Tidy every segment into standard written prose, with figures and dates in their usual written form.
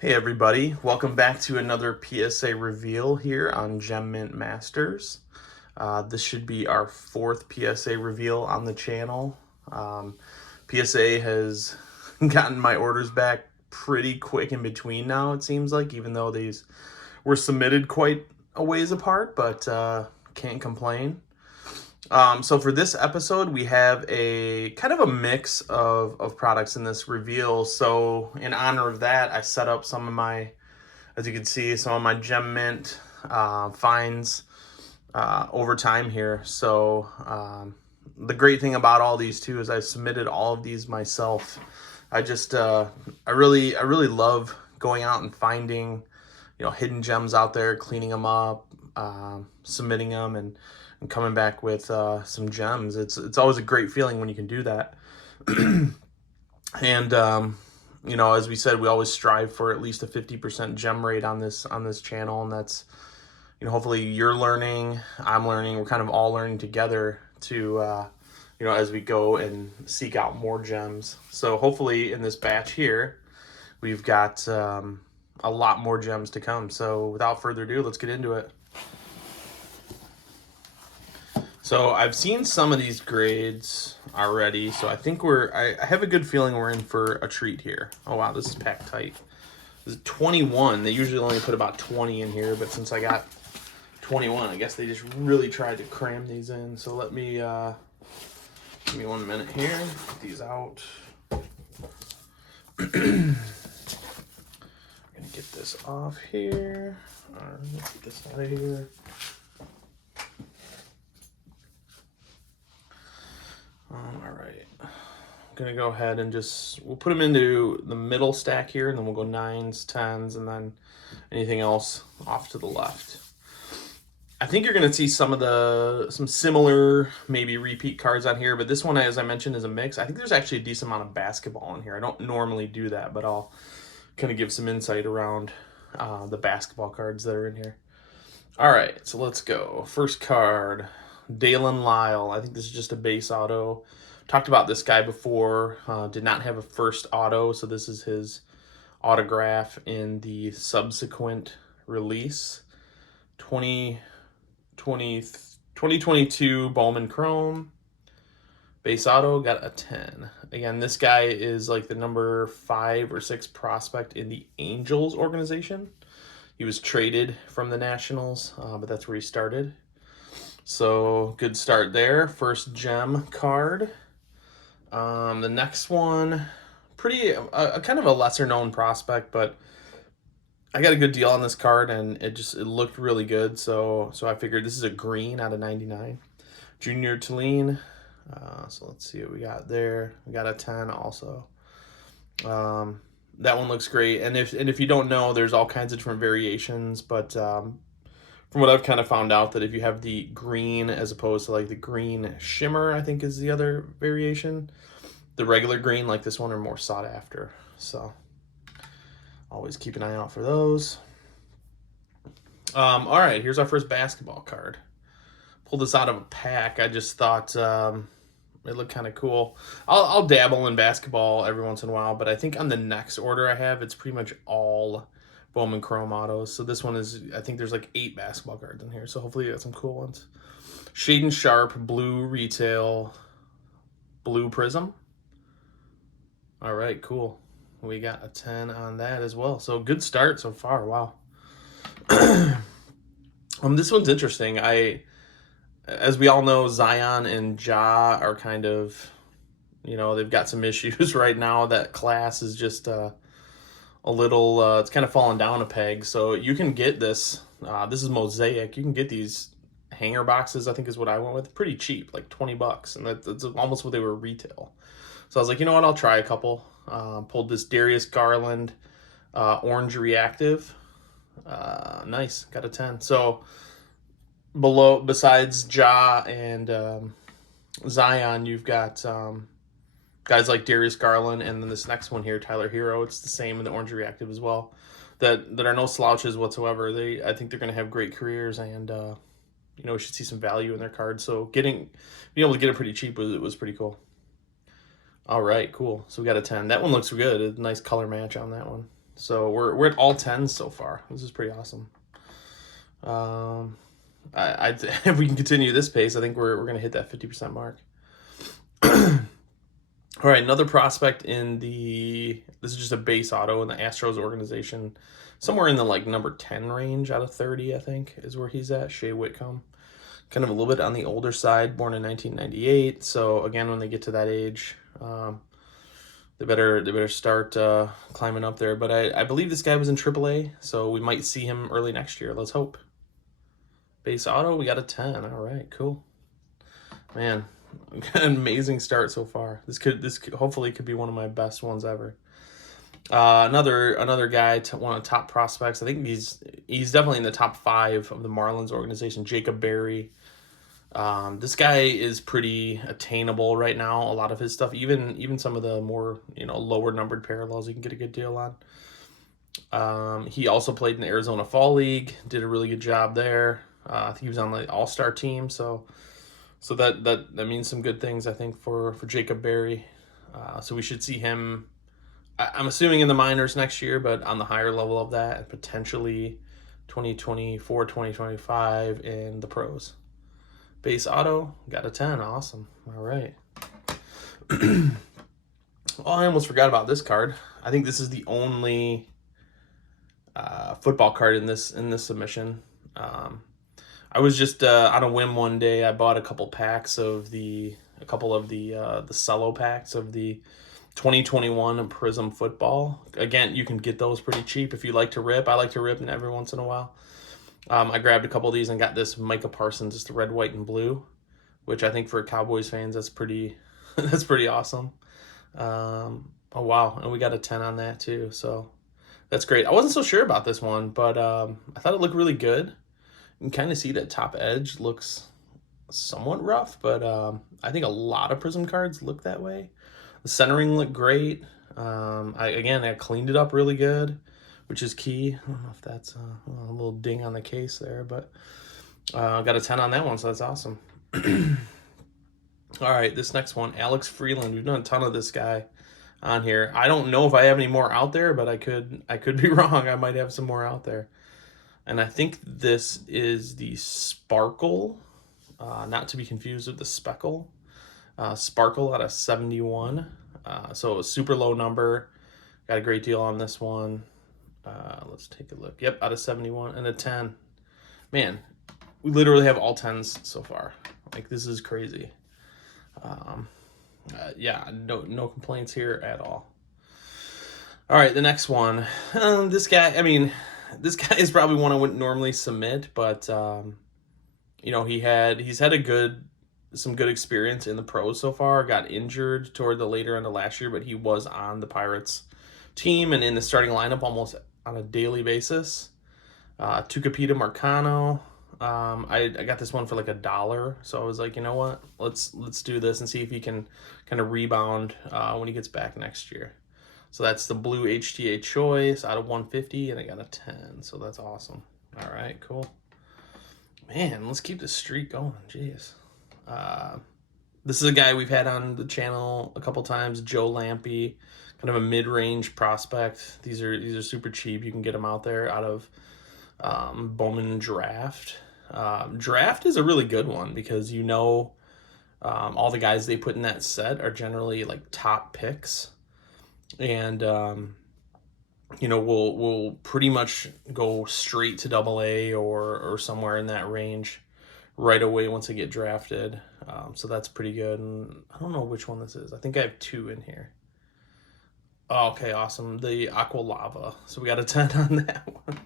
Hey everybody, welcome back to another PSA Reveal here on Gem Mint Masters. This should be our fourth PSA Reveal on the channel. PSA has gotten my orders back pretty quick in between now, it seems like, even though these were submitted quite a ways apart, but can't complain. So for this episode, we have a kind of a mix of products in this reveal. So in honor of that, I set up some of my, as you can see, some of my Gem Mint finds over time here. So the great thing about all these too is I submitted all of these myself. I really love going out and finding, hidden gems out there, cleaning them up, submitting them, and coming back with some gems. It's always a great feeling when you can do that. And as we said, we always strive for at least a 50% gem rate on this channel, and that's hopefully you're learning, I'm learning, we're kind of all learning together to as we go and seek out more gems. So hopefully in this batch here, we've got a lot more gems to come. So without further ado, let's get into it. So I've seen some of these grades already, so I think I have a good feeling we're in for a treat here. Oh wow, this is packed tight. This is 21. They usually only put about 20 in here, but since I got 21, I guess they just really tried to cram these in. So let me, give me 1 minute here, get these out. I'm gonna get this off here. Let's get this out of here. All right, I'm gonna go ahead and we'll put them into the middle stack here, and then we'll go 9s, 10s, and then anything else off to the left. I think you're gonna see some similar, maybe repeat cards on here, but this one, as I mentioned, is a mix. I think there's actually a decent amount of basketball in here. I don't normally do that, but I'll kind of give some insight around the basketball cards that are in here. All right, so let's go. First card, Dalen Lyle. I think this is just a base auto. Talked about this guy before. Did not have a first auto, so this is his autograph in the subsequent release. 2022 Bowman Chrome. Base auto, got a 10. Again, this guy is like the number 5 or 6 prospect in the Angels organization. He was traded from the Nationals, but that's where he started. So good start there. First gem card. The next one, kind of a lesser known prospect, but I got a good deal on this card, and it looked really good. So I figured this is a green out of 99. Junior Tulane. So let's see what we got there. We got a 10 also. That one looks great. And if you don't know, there's all kinds of different variations, but from what I've kind of found out, that if you have the green as opposed to like the green shimmer, I think is the other variation. The regular green like this one are more sought after. So always keep an eye out for those. All right, here's our first basketball card. Pulled this out of a pack. I just thought it looked kind of cool. I'll dabble in basketball every once in a while, but I think on the next order I have, it's pretty much all Bowman Chrome autos. So this one is, I think there's like 8 basketball cards in here. So hopefully you got some cool ones. Shaden Sharp, blue retail, blue prism. All right, cool. We got a 10 on that as well. So good start so far. Wow. This one's interesting. As we all know, Zion and Ja are kind of, they've got some issues right now. That class is just a little, it's kind of fallen down a peg. So you can get this. This is Mosaic. You can get these hanger boxes, I think is what I went with, pretty cheap, like $20, and that's almost what they were retail. So I was like, you know what, I'll try a couple. Pulled this Darius Garland orange reactive. Nice, got a 10. So besides Ja and Zion, you've got guys like Darius Garland, and then this next one here, Tyler Hero. It's the same in the orange reactive as well. That are no slouches whatsoever. I think they're going to have great careers, and we should see some value in their cards. So being able to get it pretty cheap was pretty cool. All right, cool. So we got a 10. That one looks good. A nice color match on that one. So we're at all 10s so far. This is pretty awesome. If we can continue this pace, I think we're gonna hit that 50% mark. All right, another prospect this is just a base auto in the Astros organization, somewhere in the like number 10 range out of 30, I think, is where he's at. Shea Whitcomb, kind of a little bit on the older side, born in 1998. So again, when they get to that age, they better start climbing up there. But I believe this guy was in AAA, so we might see him early next year. Let's hope. Base auto, we got a 10. All right, cool. Man, got an amazing start so far. This hopefully could be one of my best ones ever. Another guy, one of the top prospects. I think he's definitely in the top 5 of the Marlins organization. Jacob Berry. This guy is pretty attainable right now. A lot of his stuff, even some of the more lower numbered parallels, you can get a good deal on. He also played in the Arizona Fall League. Did a really good job there. I think he was on the All-Star team, so that means some good things, I think, for Jacob Berry. So we should see him, I'm assuming, in the minors next year, but on the higher level of that, and potentially 2024, 2025 in the pros. Base auto, got a 10. Awesome. All right. Oh, I almost forgot about this card. I think this is the only football card in this submission. I was just on a whim one day. I bought a couple of the cello packs of the 2021 Prism football. Again, you can get those pretty cheap if you like to rip. I like to rip every once in a while. I grabbed a couple of these and got this Micah Parsons, just the red, white, and blue, which I think for Cowboys fans, that's pretty that's pretty awesome. Oh wow, and we got a 10 on that too, so that's great. I wasn't so sure about this one, but I thought it looked really good. You can kind of see that top edge looks somewhat rough, but I think a lot of Prism cards look that way. The centering looked great. I cleaned it up really good, which is key. I don't know if that's a little ding on the case there, but got a 10 on that one, so that's awesome. All right, this next one, Alex Freeland. We've done a ton of this guy on here. I don't know if I have any more out there, but I could be wrong. I might have some more out there. And I think this is the Sparkle, not to be confused with the Speckle. Sparkle out of 71. So a super low number. Got a great deal on this one. Let's take a look. Yep, out of 71 and a 10. Man, we literally have all 10s so far. Like, this is crazy. Yeah, no complaints here at all. All right, the next one. This guy is probably one I wouldn't normally submit, but he's had some good experience in the pros so far. Got injured toward the later end of last year, but he was on the Pirates team and in the starting lineup almost on a daily basis. Tucapita Marcano. I got this one for like $1, so I was like, you know what? Let's do this and see if he can kind of rebound when he gets back next year. So that's the blue HTA choice out of 150, and I got a 10. So that's awesome. All right, cool. Man, let's keep this streak going. Jeez. This is a guy we've had on the channel a couple times, Joe Lampe, kind of a mid-range prospect. These are super cheap. You can get them out there out of Bowman Draft. Draft is a really good one because all the guys they put in that set are generally like top picks. And we'll pretty much go straight to AA or somewhere in that range right away once they get drafted. So that's pretty good. And I don't know which one this is. I think I have 2 in here. Oh, okay, awesome. The Aqua Lava. So we got a 10 on that one.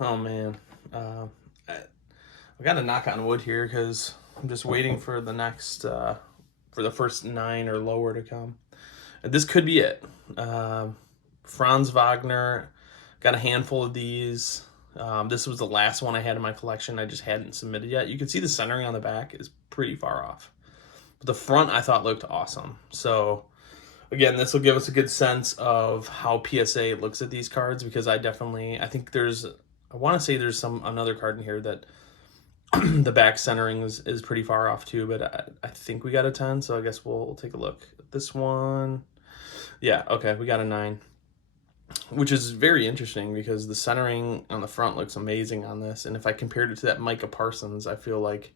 Oh man. I got to knock on wood here because I'm just waiting for the next for the first 9 or lower to come. This could be it. Franz Wagner, got a handful of these. This was the last one I had in my collection. I just hadn't submitted yet. You can see the centering on the back is pretty far off. But the front I thought looked awesome. So again, this will give us a good sense of how PSA looks at these cards because I think I want to say there's another card in here that the back centering is pretty far off too, but I think we got a 10, so I guess we'll take a look. This one, yeah, okay, we got a 9. which is very interesting because the centering on the front looks amazing on this. And if I compared it to that Micah Parsons, I feel like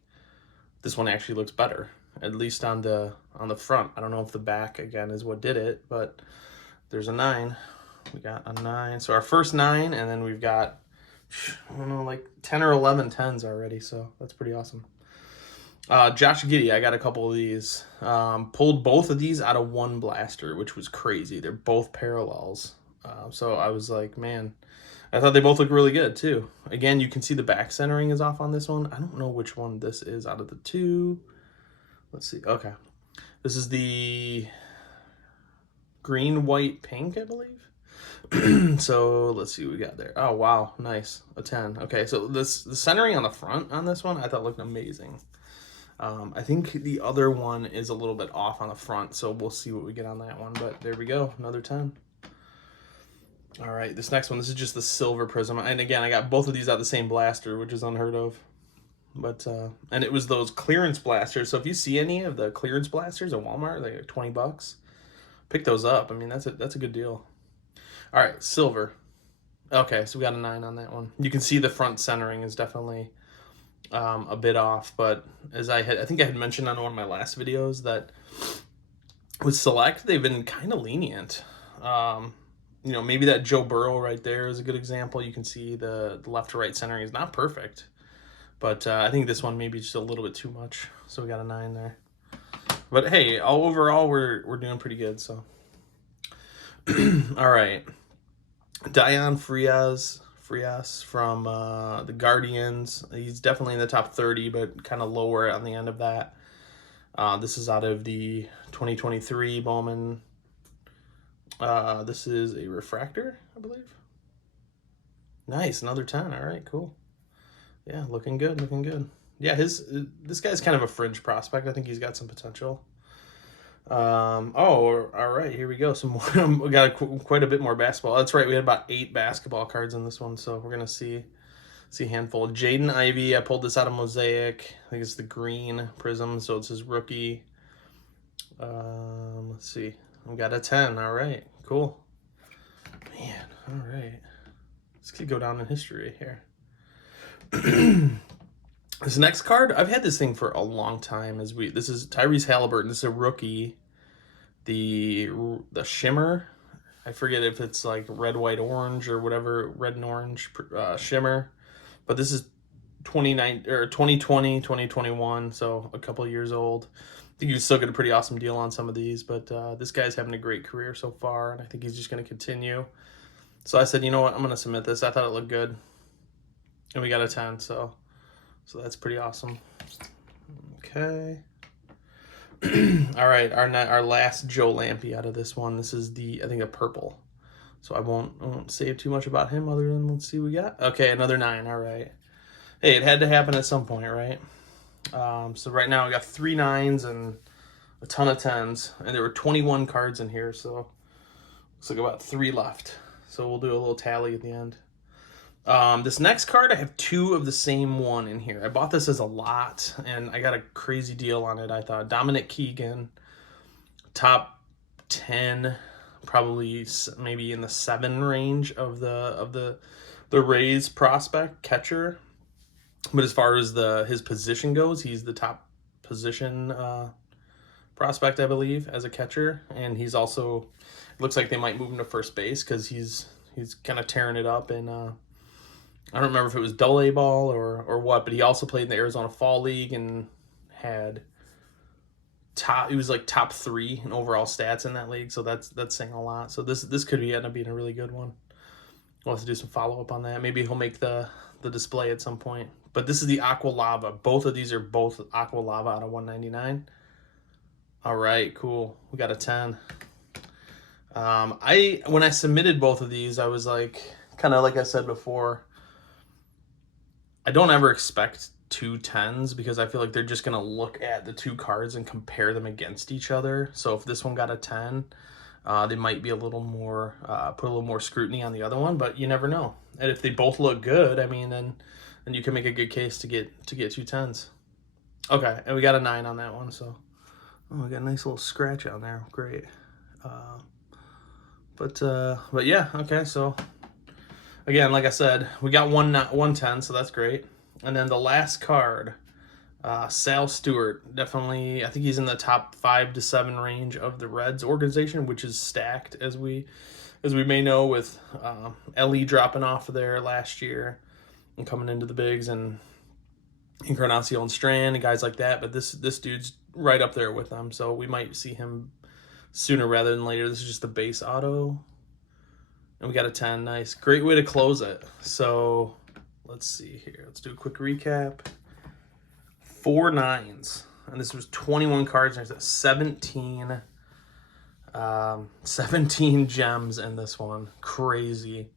this one actually looks better, at least on the front. I don't know if the back, again, is what did it, but there's a 9. We got a 9. So our first 9, and then we've got, I don't know, like 10 or 11 10s already, so that's pretty awesome. Josh Giddey, I got a couple of these. Pulled both of these out of one blaster, which was crazy. They're both parallels. So I was like, man, I thought they both look really good too. Again, you can see the back centering is off on this one. I don't know which one this is out of the 2. Let's see. Okay. This is the green, white, pink, I believe. So let's see what we got there. Oh, wow. Nice. A 10. Okay. So the centering on the front on this one, I thought looked amazing. I think the other one is a little bit off on the front, so we'll see what we get on that one. But there we go, another 10. All right, this next one, this is just the silver prism. And again, I got both of these out of the same blaster, which is unheard of. But, and it was those clearance blasters. So if you see any of the clearance blasters at Walmart, they're like $20. Pick those up. I mean, that's a good deal. All right, silver. Okay, so we got a 9 on that one. You can see the front centering is definitely a bit off, but as I think I had mentioned on one of my last videos that with Select, they've been kind of lenient. You know, maybe that Joe Burrow right there is a good example. You can see the left to right centering is not perfect, but I think this one maybe just a little bit too much. So we got a 9 there. But hey, overall we're doing pretty good. So, all right, Dion Frias from the Guardians. He's definitely in the top 30, but kind of lower on the end of that. This is out of the 2023 Bowman. This is a refractor, I believe. Nice, another 10. All right, cool. Yeah, looking good, looking good. Yeah, this guy's kind of a fringe prospect. I think he's got some potential. Oh, all right, here we go. Some more. We got quite a bit more basketball. That's right, we had about 8 basketball cards in this one, so we're gonna see a handful. Jaden Ivey, I pulled this out of Mosaic. I think it's the green prism, so it's his rookie. Let's see. We got a 10. All right, cool. Man, all right. This could go down in history here. This next card, I've had this thing for a long time. This is Tyrese Halliburton. This is a rookie. The shimmer, I forget if it's like red, white, orange or whatever, red and orange shimmer. But this is 2020, 2021, so a couple of years old. I think you still get a pretty awesome deal on some of these, but this guy's having a great career so far, and I think he's just going to continue. So I said, you know what, I'm going to submit this. I thought it looked good, and we got a 10, so that's pretty awesome. Okay. All right, our last Joe Lampe out of this one. This is I think a purple. So I won't say too much about him other than let's see what we got. Okay, another 9. All right. Hey, it had to happen at some point, right? So right now I got 3 9s and a ton of 10s, and there were 21 cards in here, so looks like about 3 left. So we'll do a little tally at the end. This next card, I have 2 of the same one in here. I bought this as a lot, and I got a crazy deal on it, I thought. Dominic Keegan, top 10, probably maybe in the 7 range of the Rays prospect catcher. But as far as his position goes, he's the top position prospect, I believe, as a catcher. And he's also, it looks like they might move him to first base because he's kind of tearing it up in I don't remember if it was AA ball or what, but he also played in the Arizona Fall League and had he was like top 3 in overall stats in that league, so that's saying a lot. So this could end up being a really good one. We'll have to do some follow-up on that. Maybe he'll make the display at some point. But this is the Aqua Lava. Both of these are both Aqua Lava out of 199. All right, cool. We got a 10. When I submitted both of these, I was like, kind of like I said before, I don't ever expect 2 10s because I feel like they're just going to look at the 2 cards and compare them against each other. So if this one got a 10, they might be a little more, put a little more scrutiny on the other one, but you never know. And if they both look good, I mean, then you can make a good case to get 2 10s. Okay, and we got a 9 on that one, so we got a nice little scratch on there. Great. But yeah, okay, so again, like I said, we got 110, so that's great. And then the last card, Sal Stewart, definitely, I think he's in the top 5 to 7 range of the Reds organization, which is stacked, as we may know, with Ellie dropping off there last year and coming into the bigs, and Encarnacion and Strand and guys like that. But this dude's right up there with them, so we might see him sooner rather than later. This is just the base auto. And we got a 10. Nice. Great way to close it. So let's see here. Let's do a quick recap. 4 9s. And this was 21 cards. There's 17 gems in this one. Crazy.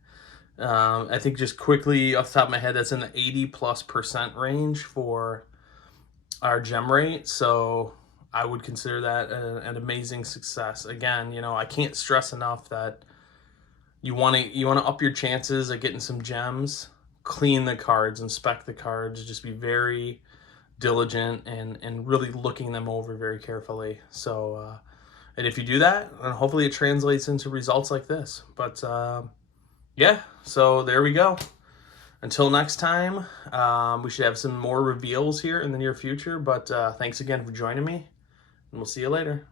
I think just quickly off the top of my head, that's in the 80+% range for our gem rate. So I would consider that an amazing success. Again, you know, I can't stress enough that you want to up your chances at getting some gems. Clean the cards, inspect the cards, just be very diligent and really looking them over very carefully. So and if you do that, and hopefully it translates into results like this. But yeah, so there we go. Until next time, we should have some more reveals here in the near future. But thanks again for joining me, and we'll see you later.